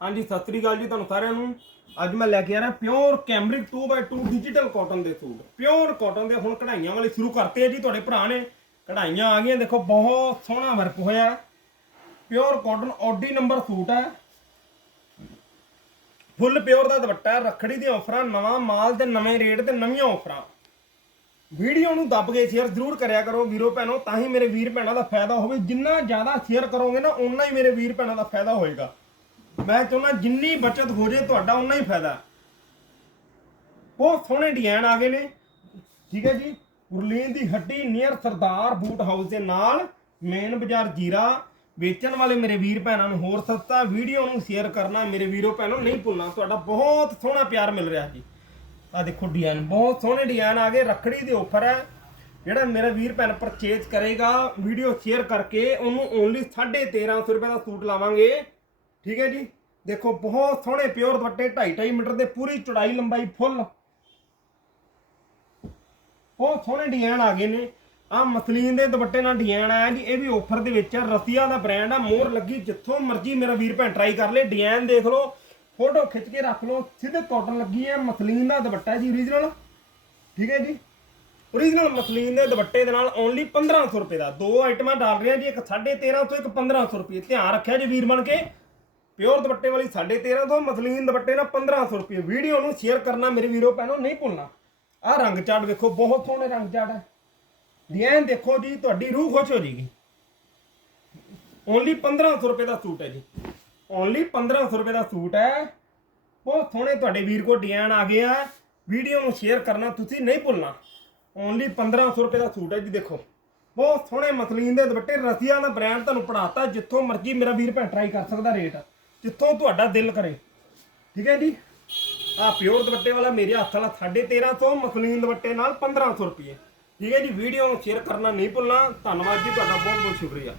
ਹਾਂਜੀ, ਸਤਿ ਸ੍ਰੀ ਅਕਾਲ ਜੀ ਤੁਹਾਨੂੰ ਸਾਰਿਆਂ ਨੂੰ। ਅੱਜ ਮੈਂ ਲੈ ਕੇ ਆ ਰਿਹਾ pure cambric 2x2 digital cotton ਦੇ ਸੂਟ। ਪਿਓਰ ਕਾਟਨ ਦੇ ਹੁਣ ਕਢਾਈਆਂ ਵਾਲੇ ਸ਼ੁਰੂ ਕਰਤੇ ਆ ਜੀ, ਤੁਹਾਡੇ ਭਰਾ ਨੇ। ਕਢਾਈਆਂ ਆ ਗਈਆਂ, ਦੇਖੋ, ਬਹੁਤ ਸੋਹਣਾ ਵਰਕ ਹੋਇਆ। ਪਿਓਰ ਕਾਟਨ ਓਡੀ ਨੰਬਰ ਸੂਟ ਹੈ। ਫੁੱਲ ਪਿਓਰ ਦਾ ਦੁਪੱਟਾ, ਰੱਖੜੀ ਦੀਆਂ ਆਫਰਾਂ ਨਵਾਂ ਮਾਲ ਤੇ ਨਵੇਂ ਰੇਟ ਤੇ ਨਵੀਆਂ ਆਫਰਾਂ ਵੀਡੀਓ ਨੂੰ ਦੱਬ ਕੇ ਸ਼ੇਅਰ ਜ਼ਰੂਰ ਕਰਿਆ ਕਰੋ ਵੀਰੋ ਭੈਣੋ, ਤਾਂ ਹੀ ਮੇਰੇ ਵੀਰ ਭੈਣਾਂ ਦਾ ਫਾਇਦਾ ਹੋਵੇ। ਜਿੰਨਾ ਜ਼ਿਆਦਾ ਸ਼ੇਅਰ ਕਰੋਗੇ ਨਾ ਉਨਾ ਹੀ ਮੇਰੇ ਵੀਰ ਭੈਣਾਂ ਦਾ ਫਾਇਦਾ ਹੋਏਗਾ। ਮੈਂ ਚਾਹੁੰਦਾ ਜਿੰਨੀ ਬਚਤ ਹੋ ਜੇ, ਤੁਹਾਡਾ ਉਨਾ ਹੀ ਫਾਇਦਾ। ਬਹੁਤ ਸੋਹਣੇ ਡਿਜ਼ਾਈਨ ਆ ਗਏ ਨੇ। ਠੀਕ ਹੈ ਜੀ? ਗੁਰਲੀਨ ਦੀ ਹੱਡੀ ਨੀਅਰ ਸਰਦਾਰ ਬੂਟ ਹਾਊਸ ਦੇ ਨਾਲ ਮੇਨ ਬਾਜ਼ਾਰ ਜੀਰਾ। ਵੇਚਣ ਵਾਲੇ ਮੇਰੇ ਵੀਰ ਭੈਣਾਂ ਨੂੰ ਹੋਰ ਸਸਤਾ ਵੀਡੀਓ ਨੂੰ ਸ਼ੇਅਰ ਕਰਨਾ, ਮੇਰੇ ਵੀਰੋ ਭੈਣੋ, ਨਹੀਂ ਭੁੱਲਣਾ। ਤੁਹਾਡਾ ਬਹੁਤ ਸੋਹਣਾ ਪਿਆਰ ਮਿਲ ਰਿਹਾ ਜੀ। ਆ ਦੇਖੋ ਡਿਜ਼ਾਈਨ ਬਹੁਤ ਸੋਹਣੇ ਡਿਜ਼ਾਈਨ ਆ ਗਏ। ਰੱਖੜੀ ਦੇ ਆਫਰ ਹੈ। ਜਿਹੜਾ ਮੇਰਾ ਵੀਰ ਭੈਣ ਪਰਚੇਜ ਕਰੇਗਾ ਵੀਡੀਓ ਸ਼ੇਅਰ ਕਰਕੇ, ਉਹਨੂੰ ਓਨਲੀ 1350 ਰੁਪਏ ਦਾ ਸੂਟ ਲਾਵਾਂਗੇ। ਠੀਕ ਹੈ ਜੀ? ਦੇਖੋ, ਬਹੁਤ ਸੋਹਣੇ ਪਿਓਰ ਦੁਪੱਟੇ 2.5 ਮੀਟਰ ਦੇ, ਪੂਰੀ ਚੌੜਾਈ ਲੰਬਾਈ ਫੁੱਲ। ਬਹੁਤ ਸੋਹਣੇ ਡਿਜ਼ਾਈਨ ਆ ਗਏ ਨੇ। ਆ ਮਸਲੀਨ ਦੇ ਦੁਪੱਟੇ ਨਾਲ ਡਿਜ਼ਾਈਨ ਆਇਆ ਜੀ। ਇਹ ਵੀ ਆਫਰ ਦੇ ਵਿੱਚ ਆ। ਰਸੀਆ ਦਾ ਬ੍ਰਾਂਡ ਆ। ਮੋਰ ਲੱਗੀ, ਜਿੱਥੋਂ ਮਰਜ਼ੀ ਮੇਰਾ ਵੀਰ ਭੈਣ ਟਰਾਈ ਕਰ ਲੇ। ਡਿਜ਼ਾਈਨ ਦੇਖ ਲਓ। ਫੋਟੋ ਖਿੱਚ ਕੇ ਰੱਖ ਲਓ। ਸਿੱਧੇ ਕਾਟਨ ਲੱਗੀ ਹੈ ਮਸਲੀਨ ਦਾ ਦੁਪੱਟਾ ਜੀ ਓਰੀਜਨਲ ਠੀਕ ਹੈ ਜੀ? ਓਰੀਜਨਲ ਮਸਲੀਨ ਦੇ ਦੁਪੱਟੇ ਦੇ ਨਾਲ ਓਨਲੀ 1500 ਰੁਪਏ ਦਾ। ਦੋ ਆਈਟਮਾਂ ਡਾਲ ਰਹੇ ਆ ਜੀ। ਇੱਕ 1350 ਇੱਕ 1500 ਰੁਪਏ। ਧਿਆਨ ਰੱਖਿਆ ਜੀ ਵੀਰ ਬਣ ਕੇ। ਪਿਓਰ ਦੁਪੱਟੇ ਵਾਲੀ 1350 ਮਸਲੀਨ ਦੁਪੱਟੇ ਨਾਲ 1500 ਰੁਪਏ। ਵੀਡੀਓ ਨੂੰ ਸ਼ੇਅਰ ਕਰਨਾ, ਮੇਰੇ ਵੀਰੋ ਭੈਣੋ, ਨਹੀਂ ਭੁੱਲਣਾ। ਆਹ ਰੰਗ ਚਾਰਟ ਵੇਖੋ, ਬਹੁਤ ਸੋਹਣੇ ਰੰਗ ਚਾਰਟ ਹੈ ਡਿਜ਼ਾਈਨ ਦੇਖੋ ਜੀ, ਤੁਹਾਡੀ ਰੂਹ ਖੁਸ਼ ਹੋ ਜੇਗੀ ਓਨਲੀ 1500 ਰੁਪਏ ਦਾ ਸੂਟ ਹੈ ਜੀ। ਓਨਲੀ 1500 ਰੁਪਏ ਦਾ ਸੂਟ ਹੈ। ਬਹੁਤ ਸੋਹਣੇ ਤੁਹਾਡੇ ਵੀਰ ਕੋ ਡਿਜ਼ਾਈਨ ਆ ਗਏ ਆ। ਵੀਡੀਓ ਨੂੰ ਸ਼ੇਅਰ ਕਰਨਾ, ਤੁਸੀਂ ਨਹੀਂ ਭੁੱਲਣਾ। ਓਨਲੀ 1500 ਰੁਪਏ ਦਾ ਸੂਟ ਹੈ ਜੀ, ਦੇਖੋ। ਬਹੁਤ ਸੋਹਣੇ ਮਸਲੀਨ ਦੇ ਦੁਪੱਟੇ, ਰਸੀਆ ਦਾ ਬ੍ਰਾਂਡ ਤੁਹਾਨੂੰ ਪੜਾਤਾ ਜਿੱਥੋਂ ਮਰਜ਼ੀ ਮੇਰਾ ਵੀਰ ਭੈਣ ਟਰਾਈ ਕਰ ਸਕਦਾ ਰੇਟ ਜਿੱਥੋਂ ਤੁਹਾਡਾ ਦਿਲ ਕਰੇ। ਠੀਕ ਹੈ ਜੀ? ਆ ਪਿਓਰ ਦੁਪੱਟੇ ਵਾਲਾ ਮੇਰੇ ਹੱਥ ਵਾਲਾ 1350 ਮਸਲੀਨ ਦੁਪੱਟੇ ਨਾਲ 1500 ਰੁਪਏ। ਠੀਕ ਹੈ ਜੀ? ਵੀਡੀਓ ਨੂੰ ਸ਼ੇਅਰ ਕਰਨਾ ਨਹੀਂ ਭੁੱਲਣਾ। ਧੰਨਵਾਦ ਜੀ, ਤੁਹਾਡਾ ਬਹੁਤ ਬਹੁਤ ਸ਼ੁਕਰੀਆ।